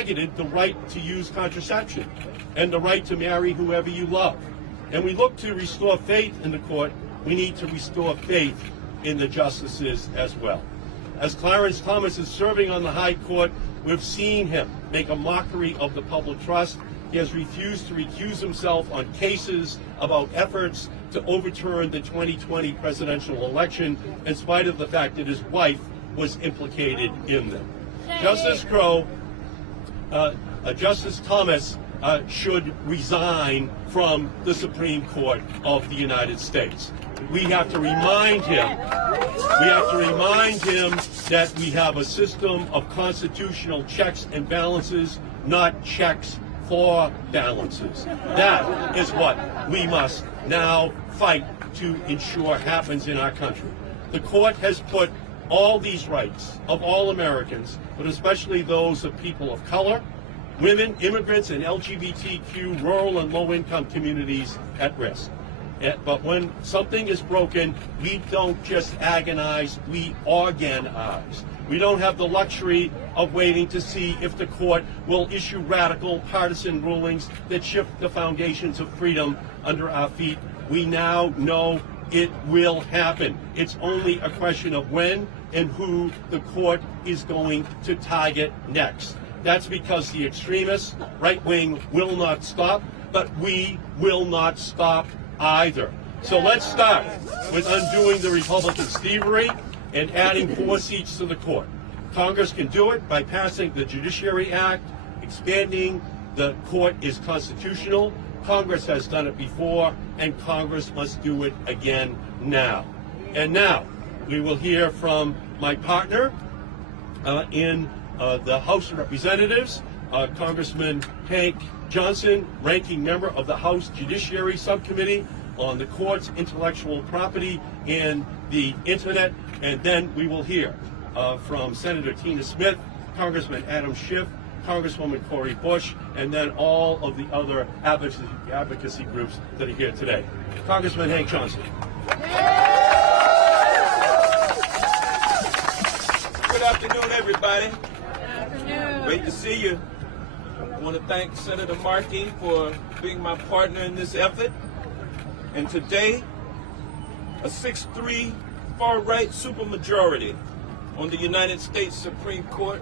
targeted the right to use contraception and the right to marry whoever you love. And we look to restore faith in the court. We need to restore faith in the justices as well. As Clarence Thomas is serving on the High Court, we've seen him make a mockery of the public trust. He has refused to recuse himself on cases about efforts to overturn the 2020 presidential election, in spite of the fact that his wife was implicated in them. Justice Thomas should resign from the Supreme Court of the United States. We have to remind him that we have a system of constitutional checks and balances, not checks for balances. That is what we must now fight to ensure happens in our country. The court has put all these rights of all Americans, but especially those of people of color, women, immigrants, and LGBTQ rural and low-income communities at risk. But when something is broken, we don't just agonize, we organize. We don't have the luxury of waiting to see if the court will issue radical partisan rulings that shift the foundations of freedom under our feet. We now know it will happen. It's only a question of when and who the court is going to target next. That's because the extremists, right wing, will not stop, but we will not stop either. So let's start with undoing the Republican thievery and adding 4 seats to the court. Congress can do it by passing the Judiciary Act, expanding the court is constitutional. Congress has done it before, and Congress must do it again now. And now we will hear from my partner in the House of Representatives, Congressman Johnson, ranking member of the House Judiciary Subcommittee on the court's intellectual property and the internet. And then we will hear from Senator Tina Smith, Congressman Adam Schiff, Congresswoman Bush, and then all of the other advocacy groups that are here today. Congressman Hank Johnson. Good afternoon, everybody. Great to see you. I want to thank Senator Markey for being my partner in this effort. And today, a 6-3 far-right supermajority on the United States Supreme Court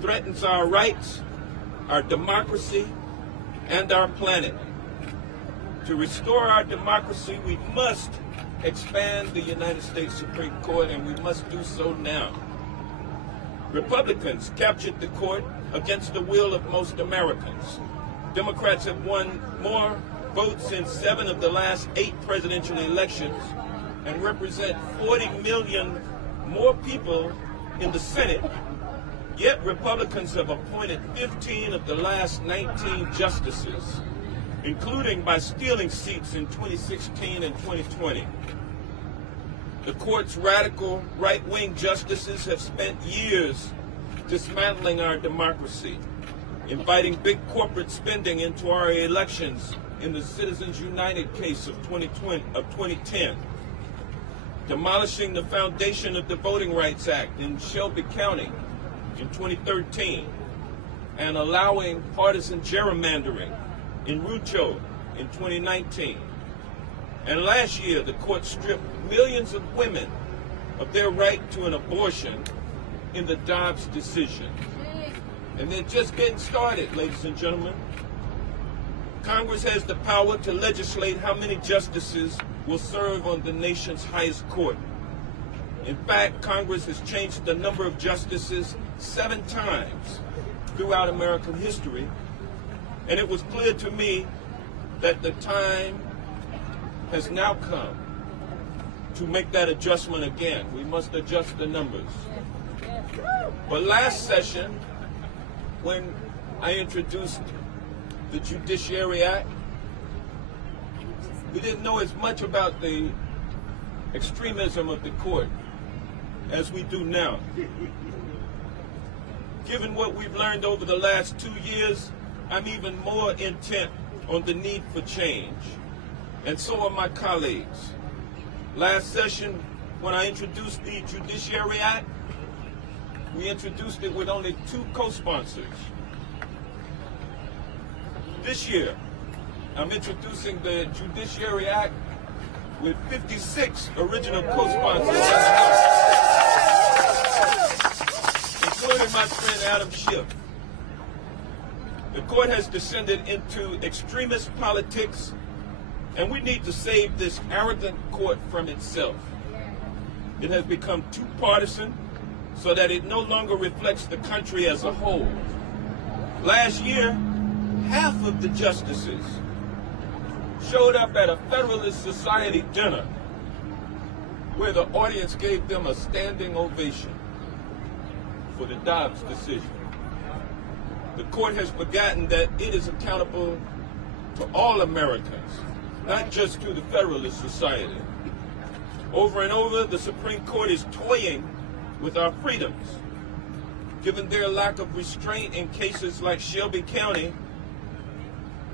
threatens our rights, our democracy, and our planet. To restore our democracy, we must expand the United States Supreme Court, and we must do so now. Republicans captured the court against the will of most Americans. Democrats have won more votes in 7 of the last 8 presidential elections and represent 40 million more people in the Senate. Yet Republicans have appointed 15 of the last 19 justices, including by stealing seats in 2016 and 2020. The court's radical right-wing justices have spent years dismantling our democracy, inviting big corporate spending into our elections in the Citizens United case of 2010, demolishing the foundation of the Voting Rights Act in Shelby County in 2013, and allowing partisan gerrymandering in Rucho in 2019. And last year, the court stripped millions of women of their right to an abortion in the Dobbs decision. And they're just getting started, ladies and gentlemen. Congress has the power to legislate how many justices will serve on the nation's highest court. In fact, Congress has changed the number of justices 7 times throughout American history, and it was clear to me that the time has now come to make that adjustment again. We must adjust the numbers. But last session, when I introduced the Judiciary Act, we didn't know as much about the extremism of the court as we do now. Given what we've learned over the last 2 years, I'm even more intent on the need for change. And so are my colleagues. Last session, when I introduced the Judiciary Act, we introduced it with only 2 co-sponsors, This year, I'm introducing the Judiciary Act with 56 original co-sponsors, including my friend Adam Schiff. The court has descended into extremist politics, and we need to save this arrogant court from itself. It has become too partisan so that it no longer reflects the country as a whole. Last year, half of the justices showed up at a Federalist Society dinner where the audience gave them a standing ovation for the Dobbs decision. The court has forgotten that it is accountable to all Americans, not just to the Federalist Society. Over and over, the Supreme Court is toying with our freedoms. Given their lack of restraint in cases like Shelby County,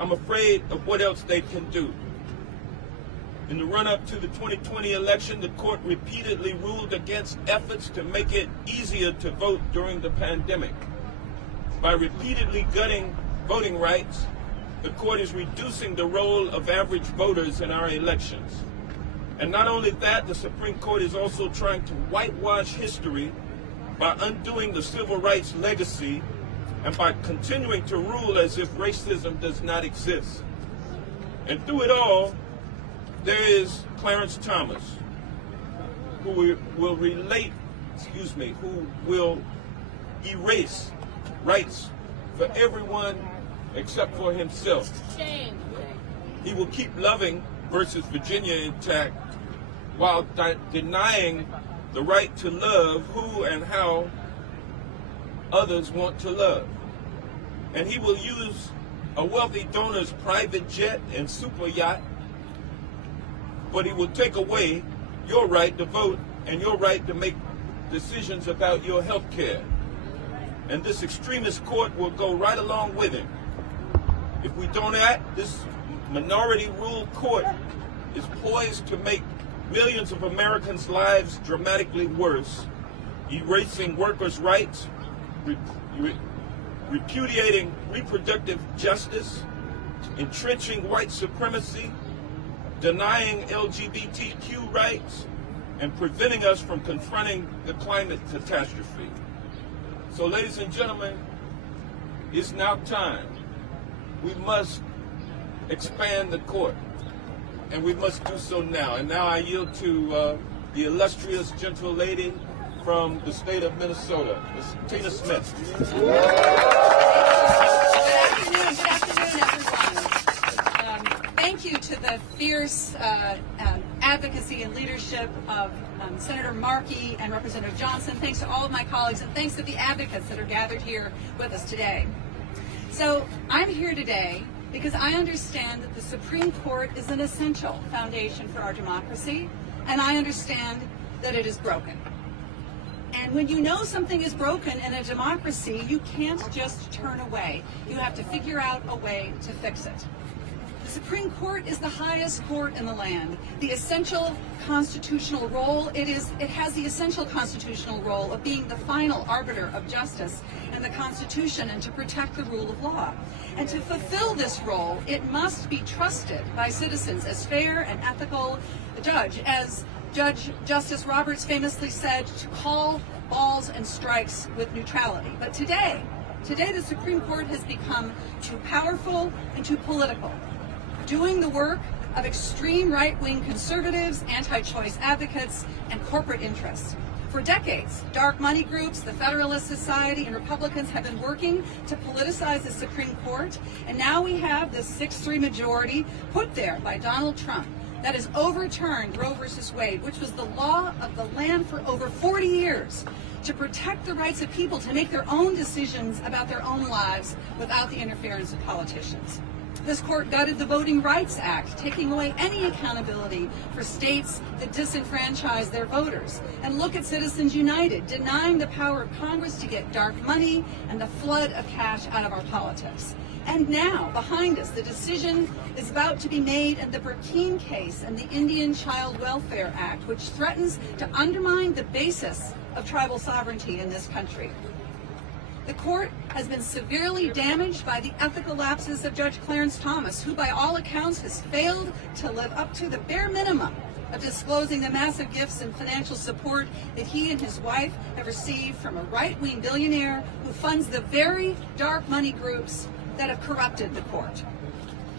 I'm afraid of what else they can do. In the run-up to the 2020 election, the court repeatedly ruled against efforts to make it easier to vote during the pandemic. By repeatedly gutting voting rights, the court is reducing the role of average voters in our elections. And not only that, the Supreme Court is also trying to whitewash history by undoing the civil rights legacy and by continuing to rule as if racism does not exist. And through it all, there is Clarence Thomas, who will erase rights for everyone except for himself. Shame. He will keep Loving versus Virginia intact while denying the right to love who and how others want to love. And he will use a wealthy donor's private jet and super yacht, but he will take away your right to vote and your right to make decisions about your health care. And this extremist court will go right along with him. If we don't act, this minority-ruled court is poised to make millions of Americans' lives dramatically worse, erasing workers' rights, repudiating reproductive justice, entrenching white supremacy, denying LGBTQ rights, and preventing us from confronting the climate catastrophe. So, ladies and gentlemen, it's now time. We must expand the court, and we must do so now. And now I yield to the illustrious gentle lady from the state of Minnesota, Ms. Tina Smith. Good afternoon, everyone. Thank you to the fierce advocacy and leadership of Senator Markey and Representative Johnson. Thanks to all of my colleagues, and thanks to the advocates that are gathered here with us today. So I'm here today because I understand that the Supreme Court is an essential foundation for our democracy, and I understand that it is broken. And when you know something is broken in a democracy, you can't just turn away. You have to figure out a way to fix it. The Supreme Court is the highest court in the land. The essential constitutional role, it has the essential constitutional role of being the final arbiter of justice and the Constitution, and to protect the rule of law. And to fulfill this role, it must be trusted by citizens as fair and ethical a judge. As Justice Roberts famously said, to call balls and strikes with neutrality. But today the Supreme Court has become too powerful and too political, doing the work of extreme right-wing conservatives, anti-choice advocates, and corporate interests. For decades, dark money groups, the Federalist Society, and Republicans have been working to politicize the Supreme Court, and now we have this 6-3 majority put there by Donald Trump that has overturned Roe versus Wade, which was the law of the land for over 40 years, to protect the rights of people to make their own decisions about their own lives without the interference of politicians. This court gutted the Voting Rights Act, taking away any accountability for states that disenfranchise their voters. And look at Citizens United, denying the power of Congress to get dark money and the flood of cash out of our politics. And now, behind us, the decision is about to be made in the Burkine case and the Indian Child Welfare Act, which threatens to undermine the basis of tribal sovereignty in this country. The court has been severely damaged by the ethical lapses of Judge Clarence Thomas, who by all accounts has failed to live up to the bare minimum of disclosing the massive gifts and financial support that he and his wife have received from a right-wing billionaire who funds the very dark money groups that have corrupted the court.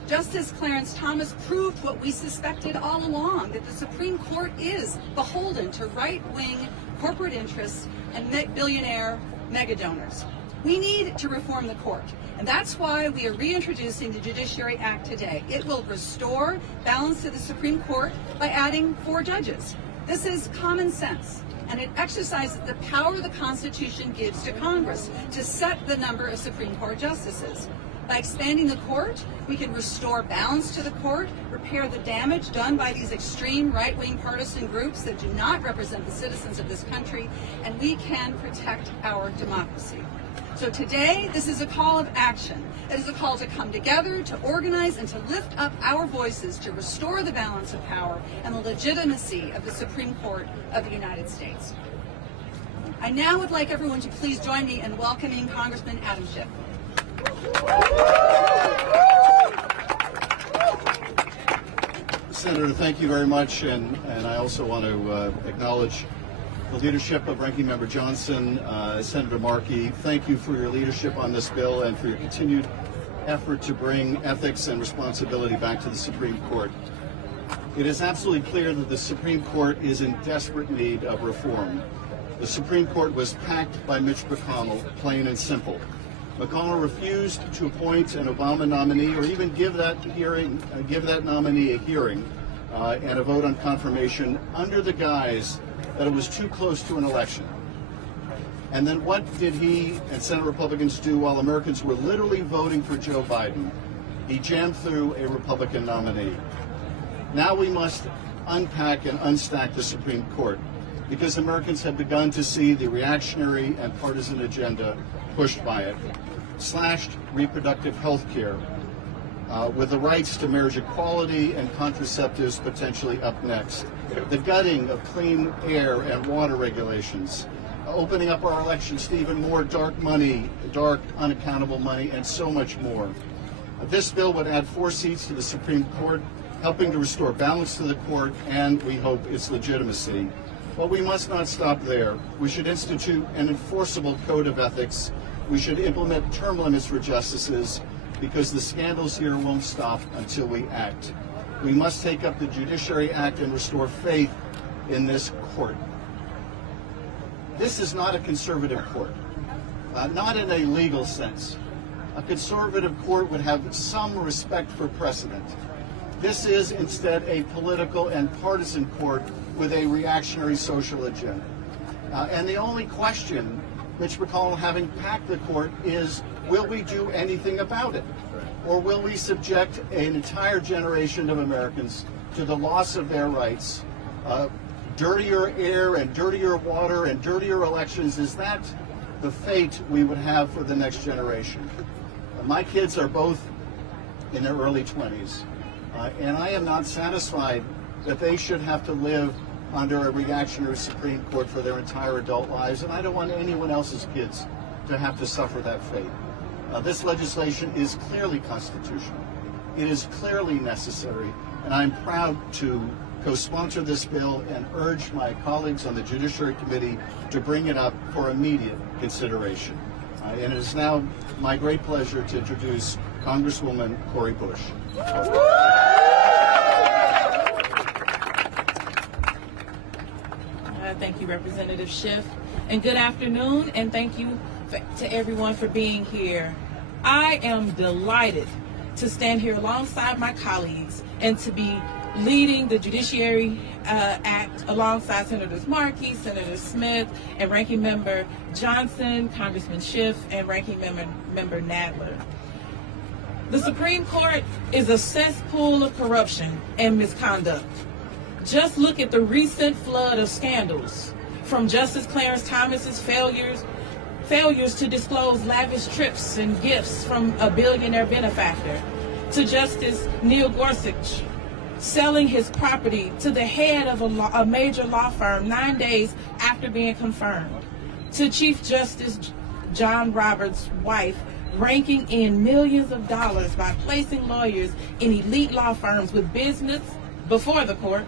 Justice Clarence Thomas proved what we suspected all along, that the Supreme Court is beholden to right-wing corporate interests and billionaire megadonors. We need to reform the court, and that's why we are reintroducing the Judiciary Act today. It will restore balance to the Supreme Court by adding 4 judges. This is common sense, and it exercises the power the Constitution gives to Congress to set the number of Supreme Court justices. By expanding the court, we can restore balance to the court, repair the damage done by these extreme right-wing partisan groups that do not represent the citizens of this country, and we can protect our democracy. So today, this is a call of action. It is a call to come together, to organize, and to lift up our voices to restore the balance of power and the legitimacy of the Supreme Court of the United States. I now would like everyone to please join me in welcoming Congressman Adam Schiff. Senator, thank you very much, and I also want to acknowledge the leadership of Ranking Member Johnson, Senator Markey. Thank you for your leadership on this bill and for your continued effort to bring ethics and responsibility back to the Supreme Court. It is absolutely clear that the Supreme Court is in desperate need of reform. The Supreme Court was packed by Mitch McConnell, plain and simple. McConnell refused to appoint an Obama nominee or even give that nominee a hearing and a vote on confirmation under the guise that it was too close to an election. And then what did he and Senate Republicans do while Americans were literally voting for Joe Biden? He jammed through a Republican nominee. Now we must unpack and unstack the Supreme Court because Americans have begun to see the reactionary and partisan agenda pushed by it. Slashed reproductive health care, with the rights to marriage equality and contraceptives potentially up next. The gutting of clean air and water regulations. Opening up our elections to even more dark money, dark unaccountable money, and so much more. This bill would add 4 seats to the Supreme Court, helping to restore balance to the court and, we hope, its legitimacy. But we must not stop there. We should institute an enforceable code of ethics. We should implement term limits for justices because the scandals here won't stop until we act. We must take up the Judiciary Act and restore faith in this court. This is not a conservative court, not in a legal sense. A conservative court would have some respect for precedent. This is instead a political and partisan court with a reactionary social agenda. And the only question, Mitch McConnell having packed the court, is will we do anything about it? Or will we subject an entire generation of Americans to the loss of their rights? Dirtier air and dirtier water and dirtier elections, is that the fate we would have for the next generation? My kids are both in their early 20s, and I am not satisfied that they should have to live under a reactionary Supreme Court for their entire adult lives, and I don't want anyone else's kids to have to suffer that fate. This legislation is clearly constitutional. It is clearly necessary, and I'm proud to co-sponsor this bill and urge my colleagues on the Judiciary Committee to bring it up for immediate consideration. And it is now my great pleasure to introduce Congresswoman Bush. Thank you, Representative Schiff, and good afternoon, and thank you to everyone for being here. I am delighted to stand here alongside my colleagues and to be leading the Judiciary Act alongside Senators Markey, Senator Smith, and Ranking Member Johnson, Congressman Schiff, and Ranking Member Nadler. The Supreme Court is a cesspool of corruption and misconduct. Just look at the recent flood of scandals, from Justice Clarence Thomas's failures to disclose lavish trips and gifts from a billionaire benefactor, to Justice Neil Gorsuch selling his property to the head of a major law firm 9 days after being confirmed, to Chief Justice John Roberts' wife, raking in millions of dollars by placing lawyers in elite law firms with business before the court.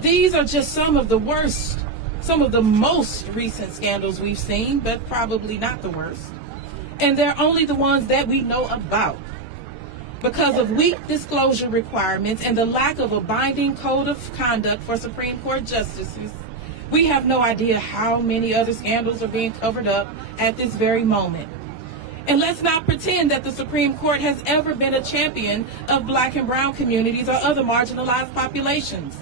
These are just some of the worst, some of the most recent scandals we've seen, but probably not the worst. And they're only the ones that we know about. Because of weak disclosure requirements and the lack of a binding code of conduct for Supreme Court justices, we have no idea how many other scandals are being covered up at this very moment. And let's not pretend that the Supreme Court has ever been a champion of Black and brown communities or other marginalized populations.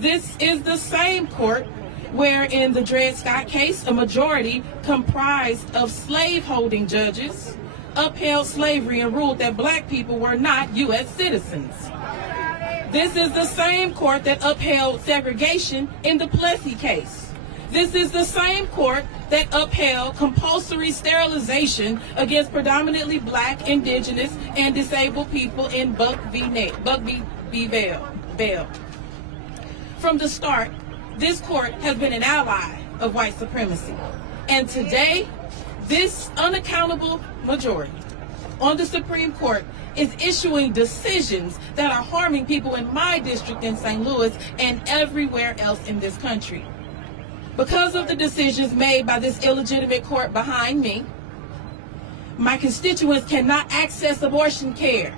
This is the same court where in the Dred Scott case, a majority comprised of slave-holding judges upheld slavery and ruled that Black people were not U.S. citizens. This is the same court that upheld segregation in the Plessy case. This is the same court that upheld compulsory sterilization against predominantly Black, Indigenous, and disabled people in Buck v. Bell. From the start, this court has been an ally of white supremacy. And today, this unaccountable majority on the Supreme Court is issuing decisions that are harming people in my district in St. Louis and everywhere else in this country. Because of the decisions made by this illegitimate court behind me, my constituents cannot access abortion care.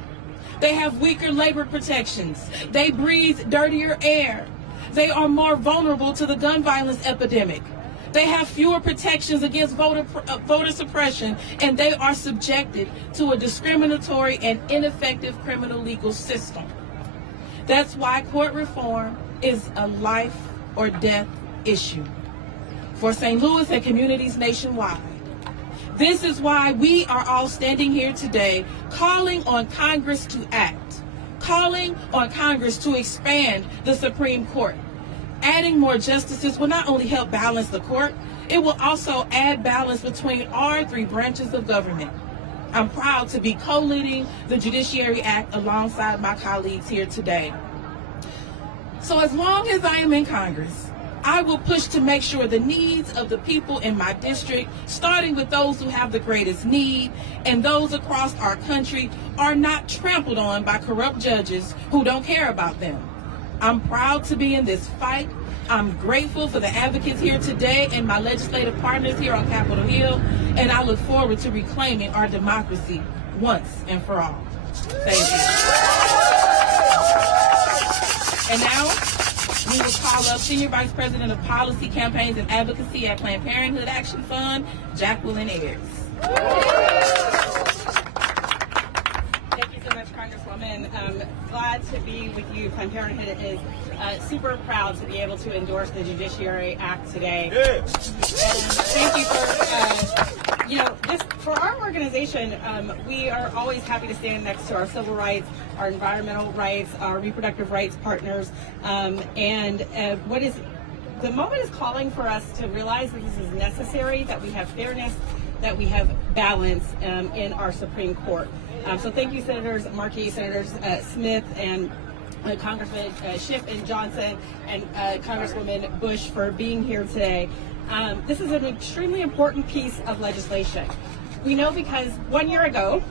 They have weaker labor protections. They breathe dirtier air. They are more vulnerable to the gun violence epidemic. They have fewer protections against voter suppression, and they are subjected to a discriminatory and ineffective criminal legal system. That's why court reform is a life or death issue for St. Louis and communities nationwide. This is why we are all standing here today calling on Congress to act, calling on Congress to expand the Supreme Court. Adding more justices will not only help balance the court, it will also add balance between our three branches of government. I'm proud to be co-leading the Judiciary Act alongside my colleagues here today. So as long as I am in Congress, I will push to make sure the needs of the people in my district, starting with those who have the greatest need and those across our country, are not trampled on by corrupt judges who don't care about them. I'm proud to be in this fight. I'm grateful for the advocates here today and my legislative partners here on Capitol Hill, and I look forward to reclaiming our democracy once and for all. Thank you. And now, we will call up Senior Vice President of Policy, Campaigns, and Advocacy at Planned Parenthood Action Fund, Jacqueline Ayers. Thank you so much, Congresswoman. Glad to be with you. Planned Parenthood is super proud to be able to endorse the Judiciary Act today. And thank you for, for our organization, we are always happy to stand next to our civil rights, our environmental rights, our reproductive rights partners, the moment is calling for us to realize that this is necessary, that we have fairness, that we have balance in our Supreme Court. So thank you, Senators Markey, Senators Smith, and Congressman Schiff and Johnson, and Congresswoman Bush for being here today. This is an extremely important piece of legislation. We know because 1 year ago,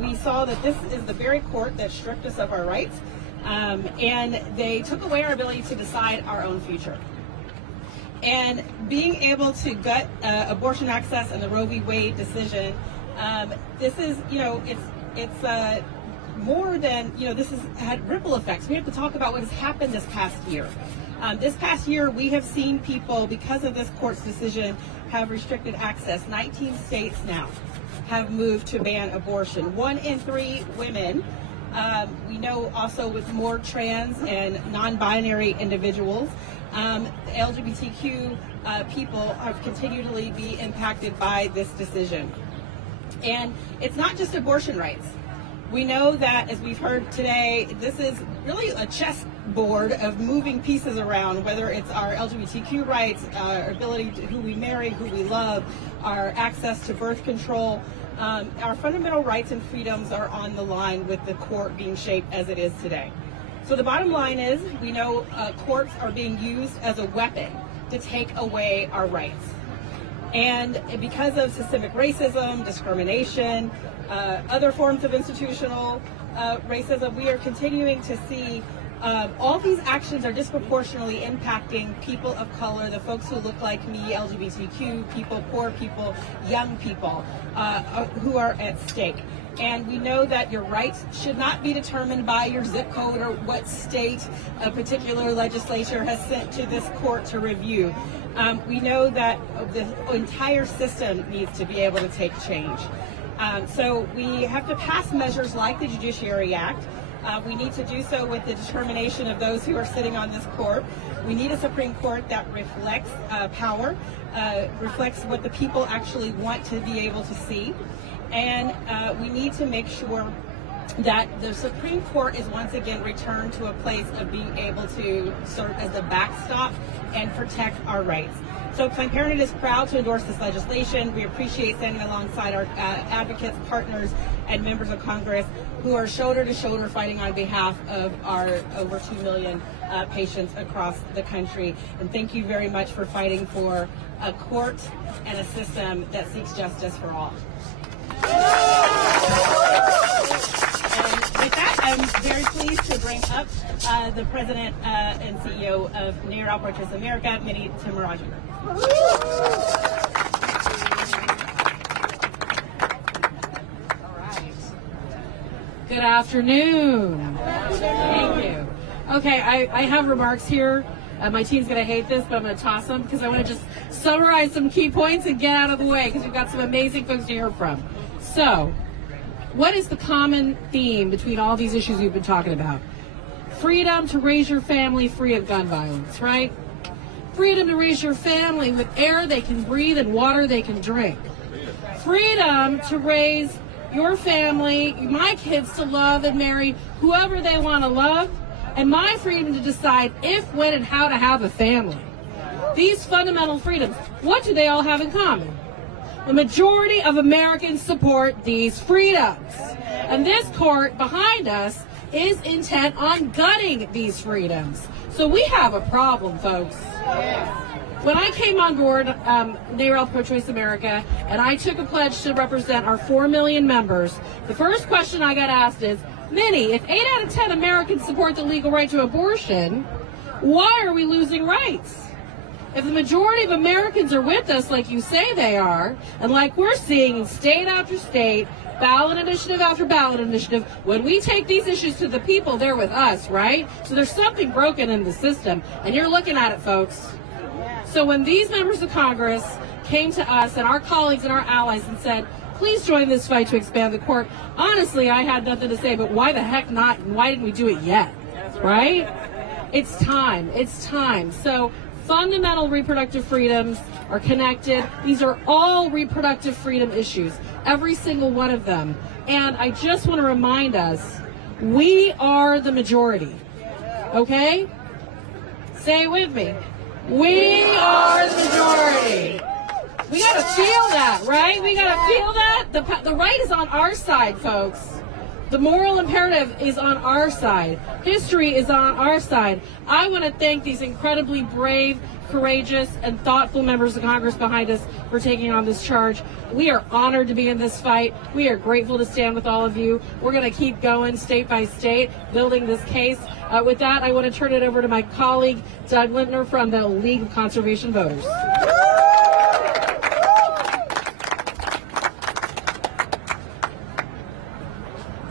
we saw that this is the very court that stripped us of our rights, and they took away our ability to decide our own future. And being able to gut abortion access and the Roe v. Wade decision, this is, it's more than, this has had ripple effects. We have to talk about what has happened this past year. This past year, we have seen people, because of this court's decision, have restricted access. 19 states now have moved to ban abortion. 1 in 3 women, we know also with more trans and non-binary individuals, LGBTQ people have continually be impacted by this decision. And it's not just abortion rights. We know that, as we've heard today, this is really a chessboard of moving pieces around, whether it's our LGBTQ rights, our ability to who we marry, who we love, our access to birth control. Our fundamental rights and freedoms are on the line with the court being shaped as it is today. So the bottom line is, we know courts are being used as a weapon to take away our rights. And because of systemic racism, discrimination, other forms of institutional racism, we are continuing to see all these actions are disproportionately impacting people of color, the folks who look like me, LGBTQ people, poor people, young people who are at stake. And we know that your rights should not be determined by your zip code or what state a particular legislature has sent to this court to review. We know that the entire system needs to be able to take change. So we have to pass measures like the Judiciary Act. We need to do so with the determination of those who are sitting on this court. We need a Supreme Court that reflects power, reflects what the people actually want to be able to see. And we need to make sure that the Supreme Court is once again returned to a place of being able to serve as a backstop and protect our rights. So Planned Parenthood is proud to endorse this legislation. We appreciate standing alongside our advocates, partners, and members of Congress who are shoulder to shoulder fighting on behalf of our over 2 million patients across the country. And thank you very much for fighting for a court and a system that seeks justice for all. And with that, I'm very pleased to bring up the President and CEO of NARAL Pro-Choice America, Minnie Timuraju. All right. Good afternoon. Thank you. Okay, I have remarks here. My team's going to hate this, but I'm going to toss them because I want to just summarize some key points and get out of the way because we've got some amazing folks to hear from. So, what is the common theme between all these issues we've been talking about? Freedom to raise your family free of gun violence, right? Freedom to raise your family with air they can breathe and water they can drink. Freedom to raise your family, my kids to love and marry whoever they want to love, and my freedom to decide if, when, and how to have a family. These fundamental freedoms, what do they all have in common? The majority of Americans support these freedoms. And this court behind us is intent on gutting these freedoms. So we have a problem, folks. When I came on board NARAL Pro-Choice America, and I took a pledge to represent our 4 million members, the first question I got asked is, Minnie, if 8 out of 10 Americans support the legal right to abortion, why are we losing rights? If the majority of Americans are with us like you say they are, and like we're seeing in state after state, ballot initiative after ballot initiative, when we take these issues to the people, they're with us, right? So there's something broken in the system, and you're looking at it, folks. So when these members of Congress came to us and our colleagues and our allies and said, please join this fight to expand the court, honestly, I had nothing to say, but why the heck not, and why didn't we do it yet, right? It's time. It's time. So fundamental reproductive freedoms are connected. These are all reproductive freedom issues, every single one of them. And I just want to remind us, we are the majority, okay? Say it with me. We are the majority. We got to feel that, right? We got to feel that. The right is on our side, folks. The moral imperative is on our side. History is on our side. I want to thank these incredibly brave, courageous, and thoughtful members of Congress behind us for taking on this charge. We are honored to be in this fight. We are grateful to stand with all of you. We're going to keep going state by state, building this case. With that, I want to turn it over to my colleague, Doug Lintner from the League of Conservation Voters.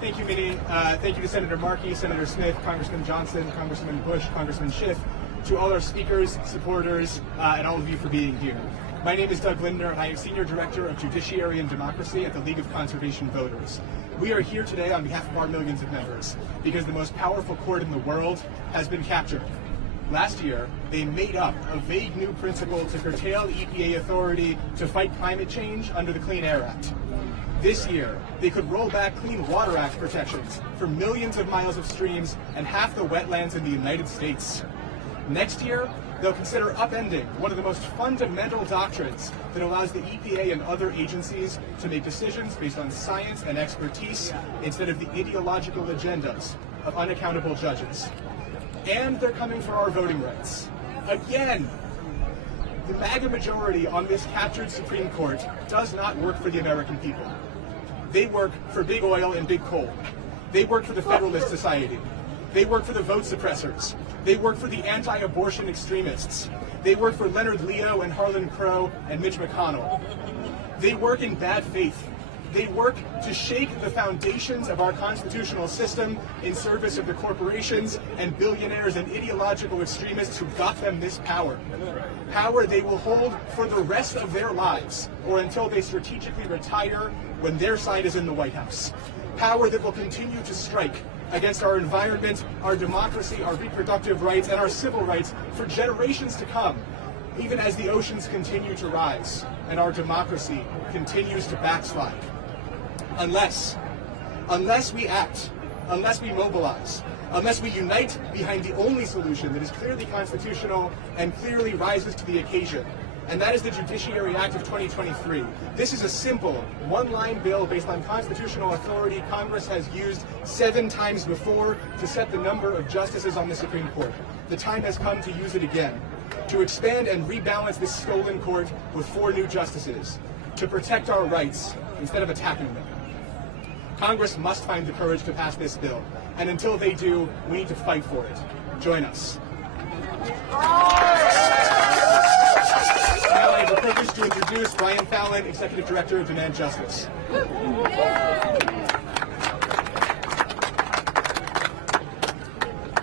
Thank you, Minnie. Thank you to Senator Markey, Senator Smith, Congressman Johnson, Congresswoman Bush, Congressman Schiff, to all our speakers, supporters, and all of you for being here. My name is Doug Lindner, and I am Senior Director of Judiciary and Democracy at the League of Conservation Voters. We are here today on behalf of our millions of members because the most powerful court in the world has been captured. Last year, they made up a vague new principle to curtail EPA authority to fight climate change under the Clean Air Act. This year, they could roll back Clean Water Act protections for millions of miles of streams and half the wetlands in the United States. Next year, they'll consider upending one of the most fundamental doctrines that allows the EPA and other agencies to make decisions based on science and expertise instead of the ideological agendas of unaccountable judges. And they're coming for our voting rights. Again. The MAGA majority on this captured Supreme Court does not work for the American people. They work for big oil and big coal. They work for the Federalist Society. They work for the vote suppressors. They work for the anti-abortion extremists. They work for Leonard Leo and Harlan Crow and Mitch McConnell. They work in bad faith. They work to shake the foundations of our constitutional system in service of the corporations and billionaires and ideological extremists who got them this power. Power they will hold for the rest of their lives, or until they strategically retire when their side is in the White House. Power that will continue to strike against our environment, our democracy, our reproductive rights, and our civil rights for generations to come, even as the oceans continue to rise and our democracy continues to backslide. Unless we act, unless we mobilize, unless we unite behind the only solution that is clearly constitutional and clearly rises to the occasion, and that is the Judiciary Act of 2023. This is a simple, one-line bill based on constitutional authority Congress has used 7 times before to set the number of justices on the Supreme Court. The time has come to use it again, to expand and rebalance this stolen court with 4 new justices, to protect our rights instead of attacking them. Congress must find the courage to pass this bill, and until they do, we need to fight for it. Join us. Now I have the privilege to introduce Brian Fallon, Executive Director of Demand Justice.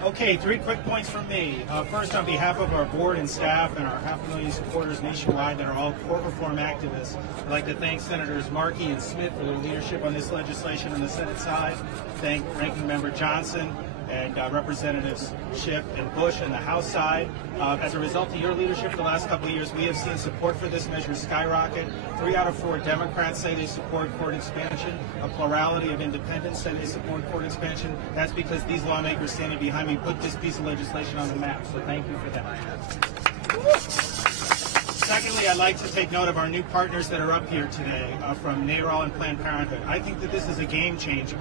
Okay, 3 quick points from me. First, on behalf of our board and staff and our 500,000 supporters nationwide that are all court reform activists, I'd like to thank Senators Markey and Smith for their leadership on this legislation on the Senate side. Thank Ranking Member Johnson and Representatives Schiff and Bush on the House side. As a result of your leadership the last couple of years, we have seen support for this measure skyrocket. 3 out of 4 Democrats say they support court expansion. A plurality of independents say they support court expansion. That's because these lawmakers standing behind me put this piece of legislation on the map, so thank you for that. Secondly, I'd like to take note of our new partners that are up here today from NARAL and Planned Parenthood. I think that this is a game changer.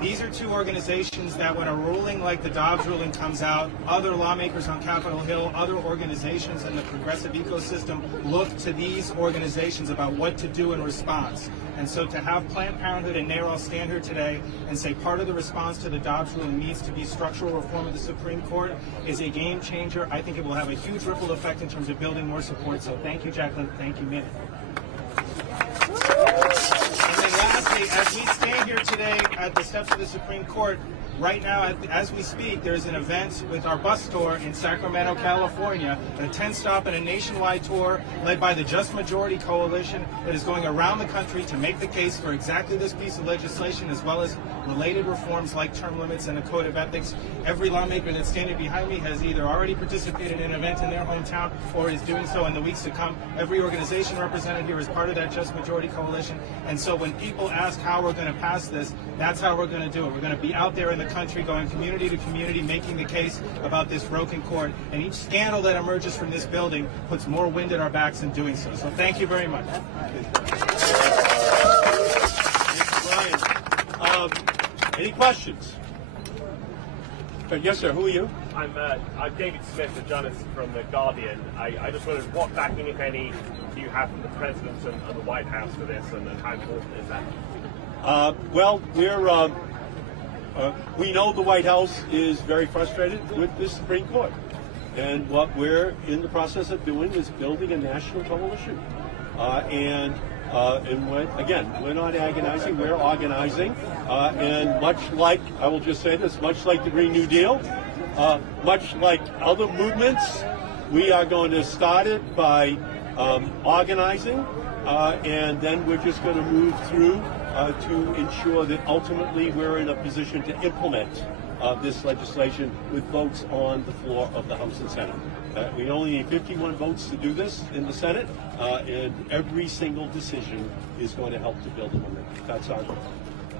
These are 2 organizations that when a ruling like the Dobbs ruling comes out, other lawmakers on Capitol Hill, other organizations in the progressive ecosystem look to these organizations about what to do in response. And so to have Planned Parenthood and NARAL stand here today and say part of the response to the Dobbs ruling needs to be structural reform of the Supreme Court is a game changer. I think it will have a huge ripple effect in terms of building more support. So thank you, Jacqueline. Thank you, Minnie. And then lastly, as we stand here today at the steps of the Supreme Court, right now, as we speak, there's an event with our bus tour in Sacramento, California, a 10-stop and a nationwide tour led by the Just Majority Coalition that is going around the country to make the case for exactly this piece of legislation, as well as related reforms like term limits and a code of ethics. Every lawmaker that's standing behind me has either already participated in an event in their hometown or is doing so in the weeks to come. Every organization represented here is part of that Just Majority Coalition. And so when people ask how we're going to pass this, that's how we're going to do it. We're going to be out there in the country going community to community, making the case about this broken court. And each scandal that emerges from this building puts more wind at our backs in doing so. So thank you very much. Any questions? Yes, sir. Who are you? I'm David Smith, a journalist from The Guardian. I just wondered what backing, if any, do you have from the President and the White House for this, and how important is that? Well, we know the White House is very frustrated with the Supreme Court. And what we're in the process of doing is building a national coalition. And we're not agonizing, we're organizing. And much like, I will just say this, much like the Green New Deal, much like other movements, we are going to start it by organizing, and then we're just going to move through to ensure that ultimately we're in a position to implement this legislation with votes on the floor of the House and Senate. We only need 51 votes to do this in the Senate, and every single decision is going to help to build a momentum. That's our goal.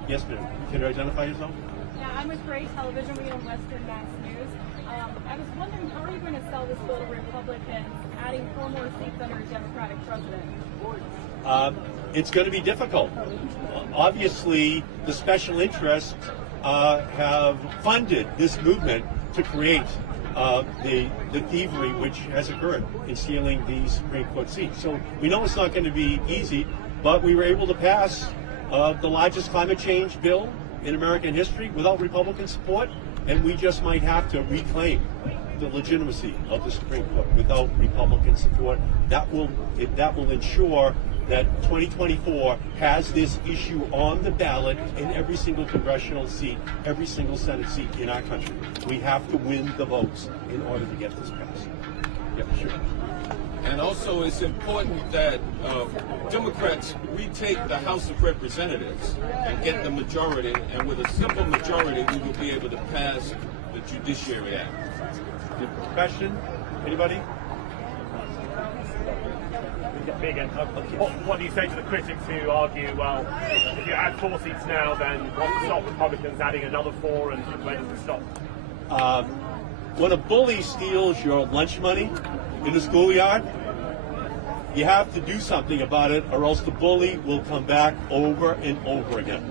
Yes, ma'am. Can you identify yourself? Yeah, I'm with Gray Television. We own Western Mass News. I was wondering, how are you going to sell this bill to Republicans, adding 4 more seats under a Democratic president? It's going to be difficult. Obviously, the special interests have funded this movement to create the thievery which has occurred in stealing these Supreme Court seats. So we know it's not going to be easy, but we were able to pass the largest climate change bill in American history without Republican support, and we just might have to reclaim the legitimacy of the Supreme Court without Republican support. That will ensure that 2024 has this issue on the ballot in every single congressional seat, every single Senate seat in our country. We have to win the votes in order to get this passed. Yeah, sure. And also, it's important that Democrats retake the House of Representatives and get the majority. And with a simple majority, we will be able to pass the Judiciary Act. Question? Anybody? Again, what do you say to the critics who argue, well, if you add 4 seats now, then what's to stop Republicans adding another 4, and when does it stop? When a bully steals your lunch money in the schoolyard, you have to do something about it, or else the bully will come back over and over again.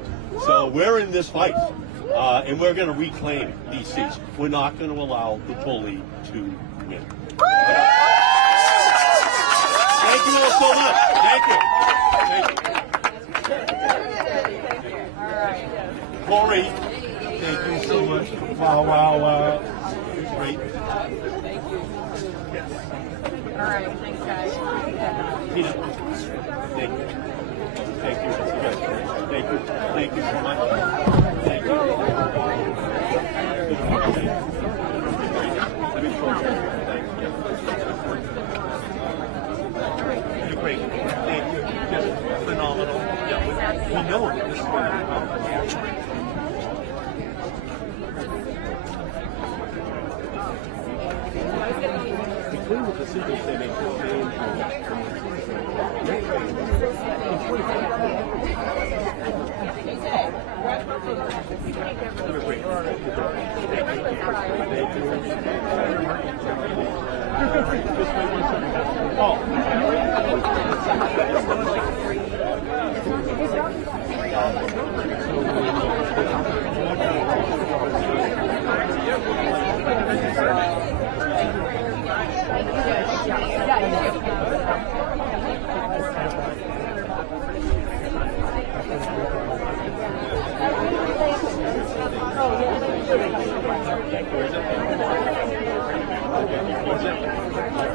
So we're in this fight, and we're going to reclaim these seats. We're not going to allow the bully to win. Thank you all so much. Thank you. Corey, thank you so much. Wow. Great. All right, thanks, guys. Tina, thank you. Thank you. Thank you. Thank you so much. Thank you. You're great. Thank you. Just phenomenal. Yeah, we know it. This is what between the decisions they make Oh, yeah.